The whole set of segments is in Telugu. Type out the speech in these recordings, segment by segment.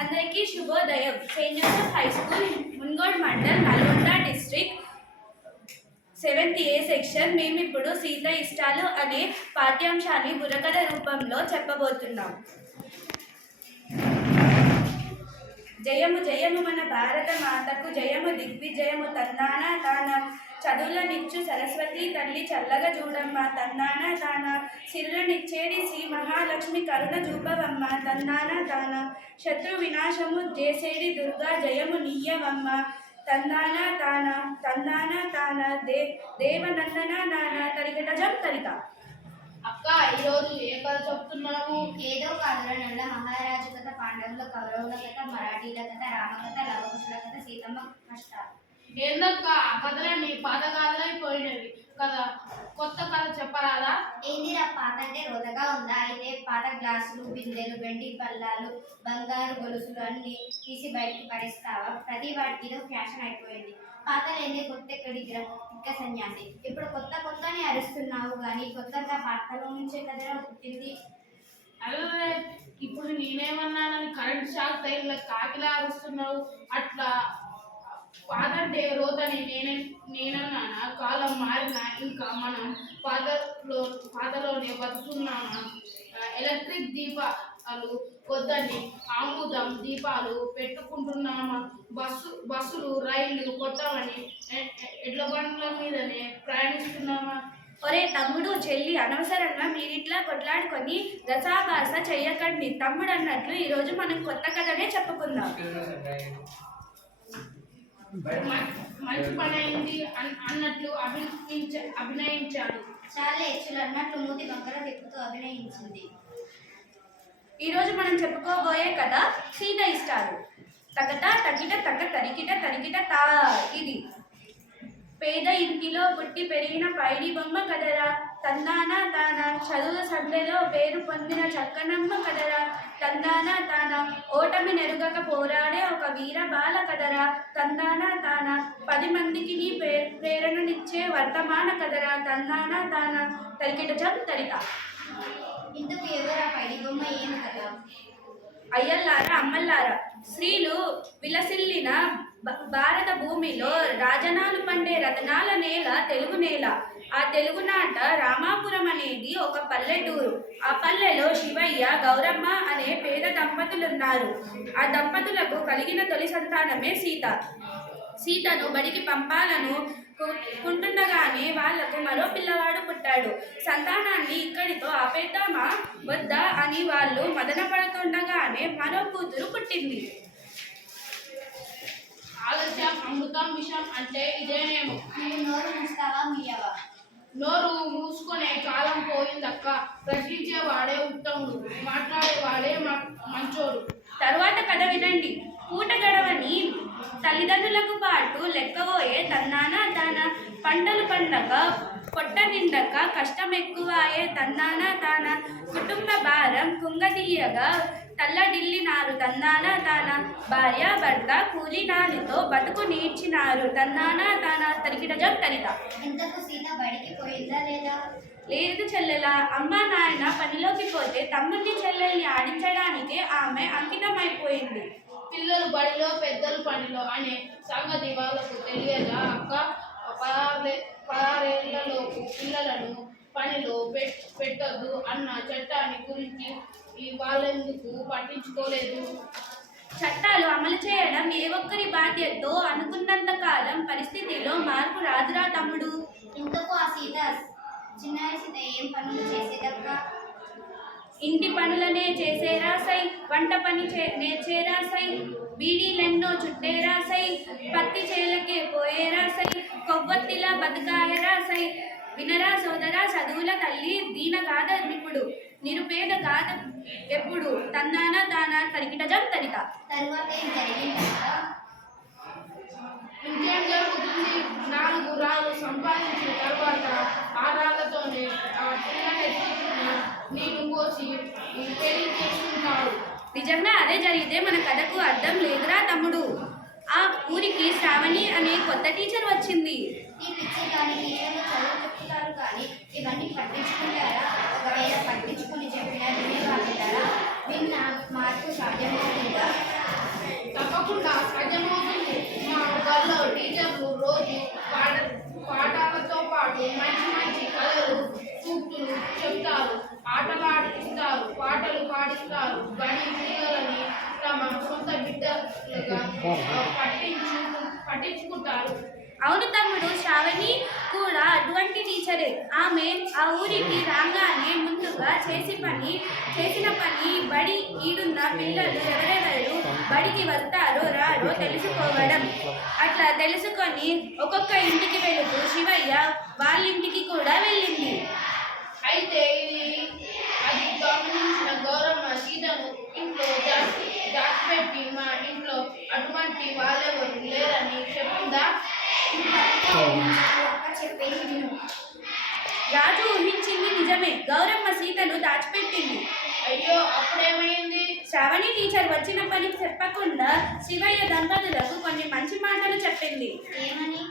అందరికీ శుభోదయం. Saint Joseph high school, Mungod mandal, Nalgonda district, 7th A సెక్షన్. మేమిప్పుడు సీత ఇష్టాలు అనే పాఠ్యాంశాన్ని బుర్రకథ రూపంలో చెప్పబోతున్నాం. జయము జయము మన భారత మాతకు జయము, దిగ్విజయము తందాన తాన, చదువులనిచ్చు సరస్వతి తల్లి చల్లగా చూడమ్మ తందాన తాన, సిరులనిచ్చేడి శ్రీ మహాలక్ష్మి కరుణ చూపవమ్మ తందాన తాన, శత్రు వినాశము చేసేడి దుర్గా జయము నీయవమ్మ తందాన తాన తందాన తాన, దేవనందన నాన తరిగటజం తరిక. అక్క, ఈరోజు ఏ కథ చెప్తున్నావు? ఏదో కథల నల్ల మహారాజు కథ, పాండవుల కౌరవుల కథ, మరాఠీల కథ, రామకథ, లవకుశుల కథ, సీతమ్మ కష్టాలు. ఏందక్క, ఆ కథలన్నీ పాత కథలైపోయినవి కదా, కొత్త కథ చెప్పరాదా? ఏందిరా పాత అంటే రోతగా ఉందా? అయితే పాత గ్లాసులు, బిందెలు, వెండి పల్లాలు, బంగారు గొలుసులు అన్నీ తీసి బయటికి పడేస్తావా? ప్రతి వాటికి ఏదో ఫ్యాషన్ అయిపోయింది. పాతలేంది కొత్త ఎక్కడికి ఇక్క సన్యాసి. ఇప్పుడు కొత్త కొత్తని అరుస్తున్నావు కానీ కొత్తగా పాటలో నుంచే కదరా పుట్టింది. అదే, ఇప్పుడు నేనేమన్నానని కరెంట్ షాక్ తగిలిన కాకిలా అరుస్తున్నావు. అట్లా పాతంటే రోతని నేనన్నానా? కాలం మారినా ఇంకా మనం పాతలోనే బతుకున్నామా? ఎలక్ట్రిక్ దీపాలు కొద్దని ఆముదం దీపాలు పెట్టుకుంటున్నామా? బస్సులు రైళ్లు కొత్తవని ఎడ్ల బండ్ల మీదనే ప్రయాణిస్తున్నామా? ఒరే తమ్ముడు, చెల్లి, అనవసరంగా మీరిట్లా కొట్లాడుకొని రసాభాస చెయ్యకండి. తమ్ముడు అన్నట్లు ఈరోజు మనం కొత్త కథనే చెప్పుకుందాం. మంచి పని అయింది అన్నట్లు అభినయించాడు. చాలా హెచ్చులు అన్నట్లు మూతి వంకర తిప్పుతూ అభినయించింది. ఈరోజు మనం చెప్పుకోబోయే కథ సీత ఇష్టాలు. తగట తగిట తగ తరికిట తరికిట తా. ఇది పేద ఇంటిలో పుట్టి పెరిగిన పైడి బొమ్మ కదరా తందాన తాన, చదువుల సందెలో పేరు పొందిన చక్కనమ్మ కదరా తందాన తాన, ఓటమి నెరుగక పోరాడే ఒక వీర బాల కదరా తందాన తాన, 10 మందికి నీ ప్రేరణనిచ్చే వర్తమాన కదరా తందాన తాన తరికిటజం తరిక. ఇందుకు ఎవరా పైడి బొమ్మ? ఏం కదా? అయ్యల్లారా, అమ్మల్లారా, స్త్రీలు విలసిల్లిన భారత భూమిలో రాజనాలు పండే రతనాల నేల తెలుగు నేల. ఆ తెలుగునాట రామాపురం అనేది ఒక పల్లెటూరు. ఆ పల్లెలో శివయ్య, గౌరమ్మ అనే పేద దంపతులున్నారు. ఆ దంపతులకు కలిగిన తొలి సంతానమే సీత. సీతను బడికి పంపాలను కుంటుండగానే వాళ్లకు మరో పిల్లవాడు పుట్టాడు. సంతానాన్ని ఇక్కడితో ఆపేద్దామా వద్దా అని వాళ్ళు మదన పడుతుండగానే మరో కూతురు పుట్టింది. ఆలస్యం అమృతం విషయం అంటే ఇదేనేమో. నువ్వు నోరు మూస్తావా మీయవా? నోరు మూసుకునే కాలం పోయిందక్క. ప్రశ్నించేవాడే ఉత్తముడు, మాట్లాడేవాడే మంచోడు. తరువాత కథ వినండి. పూట గడవని తల్లిదండ్రులకు పాటు లెక్కబోయే తందాన తాన, పంటలు పండక పొట్ట నిండక కష్టం ఎక్కువాయే తందాన తాన, కుటుంబ భారం కుంగదీయగా తల్లడిల్లినారు తందాన తాన, భార్య భర్త కూలినాలితో బతుకు నీడ్చినారు తందాన తాన తరికిటజం తరిత. ఇంతకు సీత బడికి పోయిందా లేదా? లేదు చెల్లెలా. అమ్మా నాయన పనిలోకి పోతే తమ్ముడిని చెల్లెల్ని ఆడించడానికి ఆమె అంకితమైపోయింది. పిల్లలు బడిలో పెద్దలు పనిలో అనే సంగతి వాళ్ళకు తెలియదా అక్క? 16 పిల్లలను పనిలో పెట్టొద్దు అన్న చట్టాన్ని గురించి వాళ్ళెందుకు పట్టించుకోలేదు? చట్టాలు అమలు చేయడం ఏ ఒక్కరి బాధ్యతో అనుకున్నంత కాలం పరిస్థితిలో మార్పు రాదురా తమ్ముడు. ఇంతకు ఆ సీత, చిన్నారి సీత ఏం పనులు చేసేదక్క? ఇంటి పనులనే చేసేరాసై, వంట పని నేర్చేరాసై, బీడీలెన్నో చుట్టేరాసై, పత్తి చేలకే పోయేరాసై, కొవ్వొత్తిలా బతకాయరాసై. వినరా సోదరా, చదువుల తల్లి దీనగాథ నిపుడు, నిరుపేద గాథ ఎప్పుడు తందాన తాన తరికిటజం తరిక. తరువాత ఏం జరిగిందక్క? ఇంకేం జరుగుతుంది? 4 రాళ్ళు సంపాదించిన తర్వాత ఆ రాళ్లతోనే నీళ్లు పోసి పెళ్లి చేసుకుంటారు. నిజంగా అదే జరిగితే మన కథకు అర్థం లేదురా తమ్ముడు. ఆ ఊరికి శ్రావణి అనే కొత్త టీచర్ వచ్చింది. ఈ పిచ్చి కానీ టీచర్లు చదువు చెప్తారు కానీ ఇవన్నీ పట్టించుకుంటారా? ఒకవేళ పట్టించుకుని చెప్పినా వినేవాళ్ళంటారా? విన్న మార్పు సాధ్యమవుతుందా? ఆటలాడిస్తారు, పాటలు పాడిస్తారు. బడి పిల్లలని తమ సొంత బిడ్డలుగా పట్టించుకుంటారు. అవును తమ్ముడు, శ్రావణి కూడా అటువంటి టీచరే. ఆమె ఆ ఊరికి రాగానే ముందుగా చేసిన పని బడి ఈడున్న పిల్లలు ఎవరెవరు బడికి వస్తారో రారో తెలుసుకోవడం. అట్లా తెలుసుకొని ఒక్కొక్క ఇంటికి వెళుతూ శివయ్య వాళ్ళింటికి కూడా వెళ్ళింది. అయితే అది గమనించిన గౌరమ్మ సీతను ఇంట్లో దాచిపెట్టి మా ఇంట్లో అటువంటి వాళ్ళెవరు లేరని చెప్పిందా? అక్క చెప్పేది విను. రాజు ఊహించింది నిజమే. గౌరమ్మ సీతను దాచిపెట్టింది. అయ్యో, అప్పుడేమైంది? శ్రావణి టీచర్ వచ్చిన పని చెప్పకుండా శివయ్య దంపతులకు కొన్ని మంచి మాటలు చెప్పింది. ఏమని?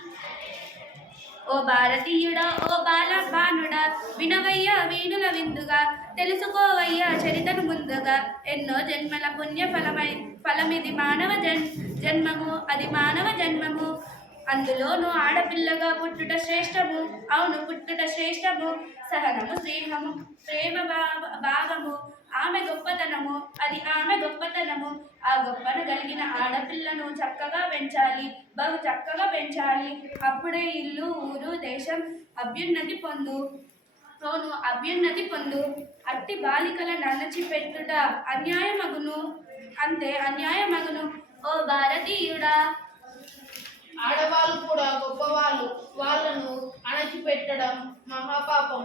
ఓ భారతీయుడా, ఓ బాల బాణుడా, వినవయ్య వీణుల విందుగా, తెలుసుకోవయ్య చరితను ముందుగా. ఎన్నో జన్మల పుణ్య ఫలమిది మానవ జన్మము, అది మానవ జన్మము. అందులోనూ ఆడపిల్లగా పుట్టుట శ్రేష్టము, అవును పుట్టుట శ్రేష్టము. సహనము, స్నేహము, ప్రేమ భావము ఆమె గొప్పతనము, అది ఆమె గొప్పతనము. ఆ గొప్పను కలిగిన ఆడపిల్లను చక్కగా పెంచాలి, బహు చక్కగా పెంచాలి. అప్పుడే ఇల్లు, ఊరు, దేశం అభ్యున్నతి పొందు. అట్టి బాలికల నన్నచిపెట్టుట అన్యాయమగును, అంతే అన్యాయమగును. ఓ భారతీయుడా, ఆడవాళ్ళు కూడా గొప్పవాళ్ళు, వాళ్ళను అణచిపెట్టడం మహాపాపం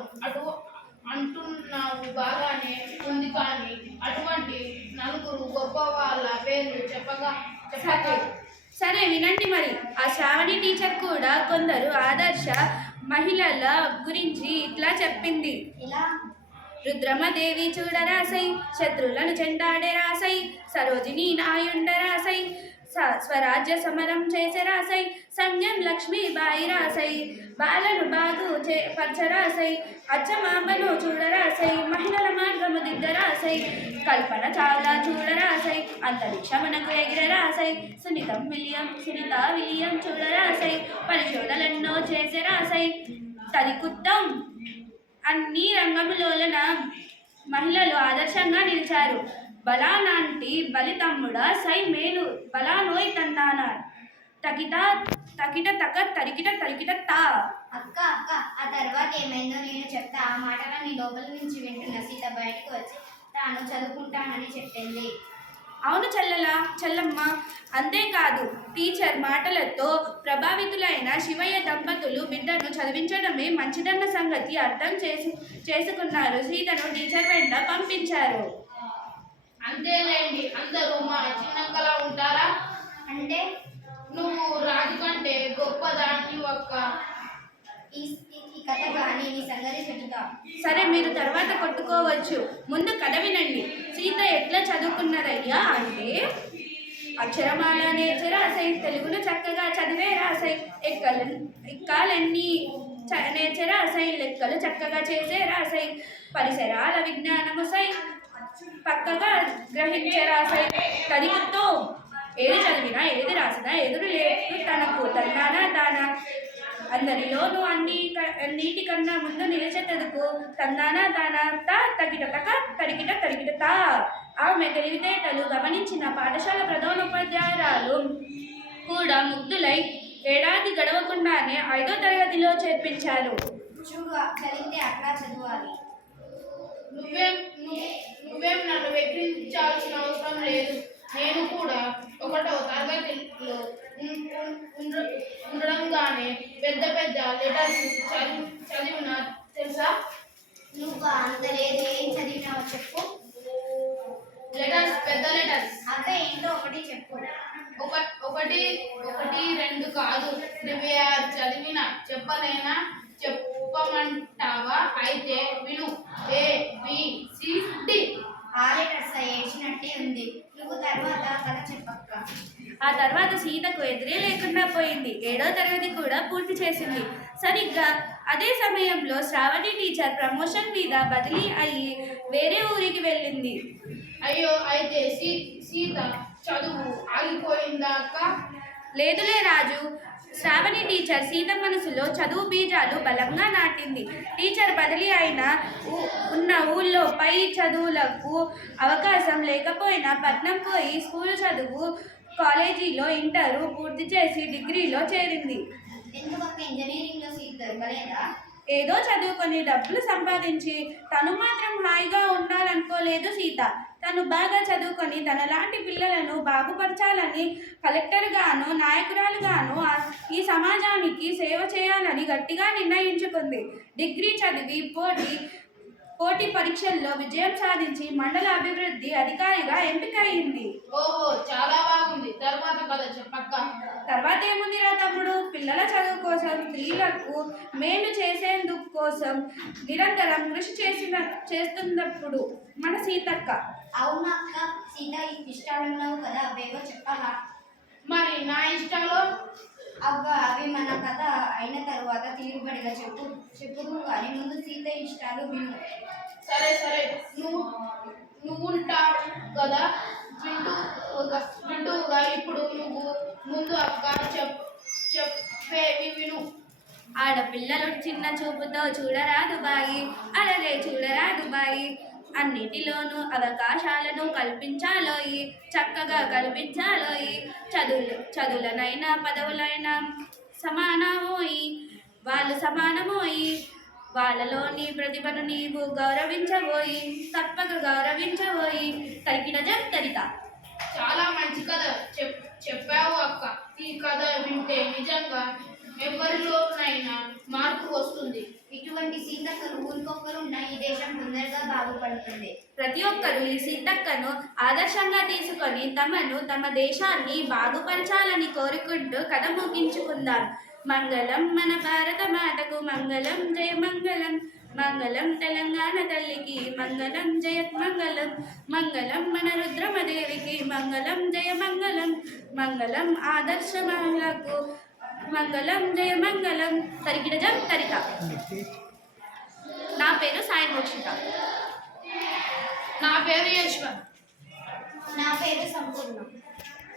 అంటున్నావు బాగానే ఉంది, కానీ అటువంటి నలుగురు గొప్ప వాళ్ళ పేర్లు చెప్పగా సరే వినండి మరి. ఆ శ్రావణి టీచర్ కూడా కొందరు ఆదర్శ మహిళల గురించి ఇట్లా చెప్పింది. ఎలా? రుద్రమదేవి చూడరాసై, శత్రులను చెండాడే రాసై, సరోజిని నాయుండ రాసై, స్వరాజ్య సమరం చేసే రాసై, సంజం లక్ష్మీబాయి రాసై, బాలను బాగు పరచరాసై, అచ్చమాంబను చూడరాసై, మహిళల మార్గము దిద్దరాసై, కల్పన చావ్లా చూడరాసై, అంతరిక్షమునకు ఎగిరరాసై, సునీత విలియం చూడరాసై, పరిశోధనలెన్నో చేసే రాసై, తదికుత్తం. అన్ని రంగములోన మహిళలు ఆదర్శంగా నిలిచారు. బలానాంటి బలి తమ్ముడా సై మేలు, బలానోయ్ తందానా, తకిట తక తరికిట తా. అక్క అక్క ఆ తర్వాత ఏమైందో నేను చెప్తా. ఆ మాటలని లోపల నుంచి వింటున్న సీత బయటకు వచ్చి తాను చదువుకుంటానని చెప్పింది. అవును చెల్లమ్మ. అంతేకాదు, టీచర్ మాటలతో ప్రభావితులైన శివయ్య దంపతులు బిడ్డను చదివించడమే మంచిదన్న సంగతి అర్థం చేసుకున్నారు. సీతను టీచర్ వెంట పంపించారు. అంతేలేండి, అందరూ మా చిన్నక్కలా ఉంటారా? అంటే నువ్వు రాజు కంటే గొప్పదాన్ని ఒక్క ఈ కథ కానీ నీ సంగతి చెబుతా. సరే, మీరు తర్వాత కొట్టుకోవచ్చు, ముందు కథ వినండి. సీత ఎట్లా చదువుకున్నదయ్యా అంటే, అక్షరమాల నేర్చి రాసై, తెలుగును చక్కగా చదివే రాసై, ఎక్కాలన్నీ నేర్చి రాసై, లెక్కలు చక్కగా చేసే రాసై, పరిసరాల విజ్ఞానము సై పక్కగా గ్రహించే రాసై, తదితో ఏది చదివినా ఏది రాసినా ఎదురు లేదు తనకు తన్నానా తానా, అందరిలోనూ అన్నిటికన్నా ముందు నిలిచేందుకు తందానా తానా తా తరికిట తా. ఆమె తెలివితేటలు గమనించిన పాఠశాల ప్రధానోపాధ్యాయురాలు కూడా ముగ్ధులై ఏడాది గడవకుండానే 5వ తరగతిలో చేర్పించారు. చదివితే అట్లా చదవాలి. నువ్వేం నన్ను వెక్కిరించాల్సిన అవసరం లేదు. నేను కూడా 1వ తరగతిలో ఉండడంగానే పెద్ద లెటర్స్ చదివినా తెలుసా? నువ్వు అంత లేదు, ఏం చదివినావో చెప్పు. లెటర్స్, పెద్ద లెటర్స్. అవే ఏంటో ఒకటి చెప్పు. ఒకటి 2 కాదు, 26 చదివినా. చెప్పలేనా? చెప్పమంటావా? అయితే విను. ABCD. ఆ లెటర్స్ ఏడ్చినట్టే ఉంది. నువ్వు తర్వాత కథ చెప్పక్క. ఆ తర్వాత సీతకు ఎదురే లేకుండా పోయింది. 7వ తరగతి కూడా పూర్తి చేసింది. సరిగ్గా అదే సమయంలో శ్రావణి టీచర్ ప్రమోషన్ మీద బదిలీ అయ్యి వేరే ఊరికి వెళ్ళింది. అయ్యో, అయితే సీత చదువు ఆగిపోయిందా అక్క? లేదులే రాజు, శ్రావణి టీచర్ సీత మనసులో చదువు బీజాలు బలంగా నాటింది. టీచర్ బదిలీ అయిన ఉన్న ఊళ్ళో పై చదువులకు అవకాశం లేకపోయినా పట్నం పోయి స్కూల్ చదువు, కాలేజీలో ఇంటరు పూర్తి చేసి డిగ్రీలో చేరింది. ఎందుకంటే ఇంజనీరింగ్లో సీట్ దొరకలేదా? ఏదో చదువుకొని డబ్బులు సంపాదించి తను మాత్రం హాయిగా ఉండాలనుకోలేదు సీత. తను బాగా చదువుకొని తనలాంటి పిల్లలను బాగుపరచాలని, కలెక్టర్గాను నాయకురాలుగాను ఈ సమాజానికి సేవ చేయాలని గట్టిగా నిర్ణయించుకుంది. డిగ్రీ చదివి పోటీ పరీక్షల్లో విజయం సాధించి మండల అభివృద్ధి అధికారిగా ఎంపికయింది. ఓహో, చాలా బాగుంది. తర్వాత కథ చెప్పక్క. తర్వాత ఏముందిరా తమ్ముడు, పిల్లల చదువు కోసం, స్త్రీలకు మేలు చేసేందుకు కోసం నిరంతరం కృషి చేస్తున్నప్పుడు మన సీతక్క. అవునా అక్క, సీత ఇష్టాలున్నావు కదా, అవేవో చెప్పవా? మరి నా ఇష్టాలు అవి మన కథ అయిన తరువాత తీరుబడిగా చెప్పుదు కానీ ముందు సీత ఇష్టాలు విను. సరే సరే, నువ్వుంటావు కదా వింటూగా. ఇప్పుడు నువ్వు ముందు అక్క చెప్పేవి విను. ఆడపిల్లలు చిన్న చూపుతో చూడరాదు బాయి, అలలే చూడరాదు బాయి. అన్నిటిలోనూ అవకాశాలను కల్పించాలోయి, చక్కగా కల్పించాలోయి. చదువులనైనా పదవులైనా సమానమోయి, వాళ్ళు సమానమోయి. వాళ్ళలోని ప్రతిభను నీవు గౌరవించబోయి, తప్పక గౌరవించబోయి. తరికిన జంతరిత. చాలా మంచి కథ చెప్పావు అక్క. ఈ కథ వింటే నిజంగా ఎవరిలోనైనా మార్పు వస్తుంది. ఇటువంటి సీతక్కలు ఊరికొక్కరున్న ఈ దేశం తొందరగా బాగుపడుతుంది. ప్రతి ఒక్కరూ ఈ సీతక్కను ఆదర్శంగా తీసుకొని తమ దేశాన్ని బాగుపరచాలని కోరుకుంటూ కథ ముగించుకుందాం. మంగళం మన భారత మాతకు మంగళం, జయ మంగళం. మంగళం తెలంగాణ తల్లికి మంగళం, జయత్ మంగళం. మంగళం మన రుద్రమదేవికి మంగళం, జయ మంగళం. మంగళం ఆదర్శ మహిళకు మంగళం, జయ మంగళం. తరిగిన జం తరిత. నా పేరు సాయి మోక్షిత. నా పేరు యశ్వంత్. నా పేరు సంపూర్ణ.